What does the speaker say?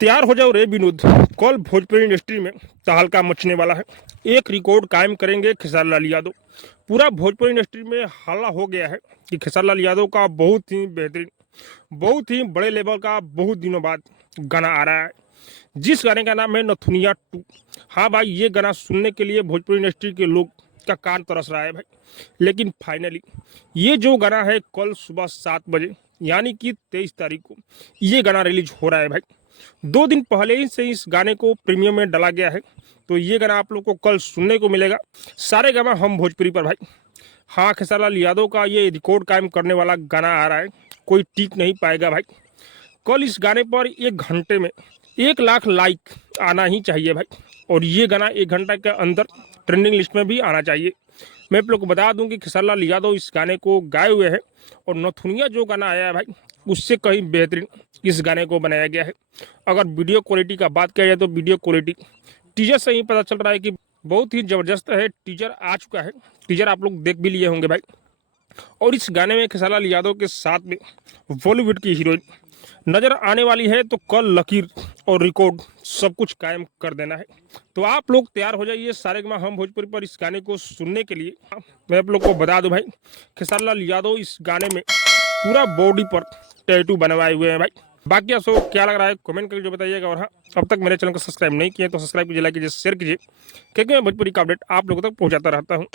तैयार हो जाओ रे विनोद, कल भोजपुरी इंडस्ट्री में तहलका मचने वाला है। एक रिकॉर्ड कायम करेंगे खेसारी लाल यादव। पूरा भोजपुरी इंडस्ट्री में हल्ला हो गया है कि खेसारी लाल यादव का बहुत ही बेहतरीन, बहुत ही बड़े लेवल का, बहुत दिनों बाद गाना आ रहा है, जिस गाने का नाम है नथुनिया 2। हाँ भाई, ये गाना सुनने के लिए भोजपुरी इंडस्ट्री के लोग का कान तरस रहा है भाई। लेकिन फाइनली ये जो गाना है, कल सुबह 7 बजे यानी कि 23 तारीख को ये गाना रिलीज हो रहा है भाई। 2 दिन पहले ही से इस गाने को प्रीमियम में डाला गया है, तो ये गाना आप लोग को कल सुनने को मिलेगा सारेगामा हम भोजपुरी पर भाई। हाँ, खेसारी लाल यादव का ये रिकॉर्ड कायम करने वाला गाना आ रहा है, कोई टिक नहीं पाएगा भाई। कल इस गाने पर 1 घंटे में 1 लाख लाइक आना ही चाहिए भाई, और ये गाना 1 घंटा के अंदर ट्रेंडिंग लिस्ट में भी आना चाहिए। मैं आप लोग को बता दूं कि खेसारी लाल यादव इस गाने को गाए हुए हैं, और नथुनिया जो गाना आया है भाई, उससे कहीं बेहतरीन इस गाने को बनाया गया है। अगर वीडियो क्वालिटी का बात किया जाए तो वीडियो क्वालिटी टीजर से ही पता चल रहा है कि बहुत ही ज़बरदस्त है। टीजर आ चुका है, टीजर आप लोग देख भी लिए होंगे भाई। और इस गाने में खेसारी लाल यादव के साथ में बॉलीवुड की हीरोइन नजर आने वाली है, तो कल लकीर और रिकॉर्ड सब कुछ कायम कर देना है। तो आप लोग तैयार हो जाइए सारेगामा हम भोजपुरी पर इस गाने को सुनने के लिए। मैं आप लोग को बता दूं भाई, खेसारी लाल यादव इस गाने में पूरा बॉडी पर टैटू बनवाए हुए हैं भाई। बाकी आप सबको क्या लग रहा है कमेंट करके जो बताइएगा। और हाँ, अब तक मेरे चैनल को सब्सक्राइब नहीं किए तो सब्सक्राइब कीजिए, लाइक कीजिए, शेयर कीजिए, क्योंकि मैं भोजपुरी का अपडेट आप लोगों तक पहुंचाता रहता हूँ।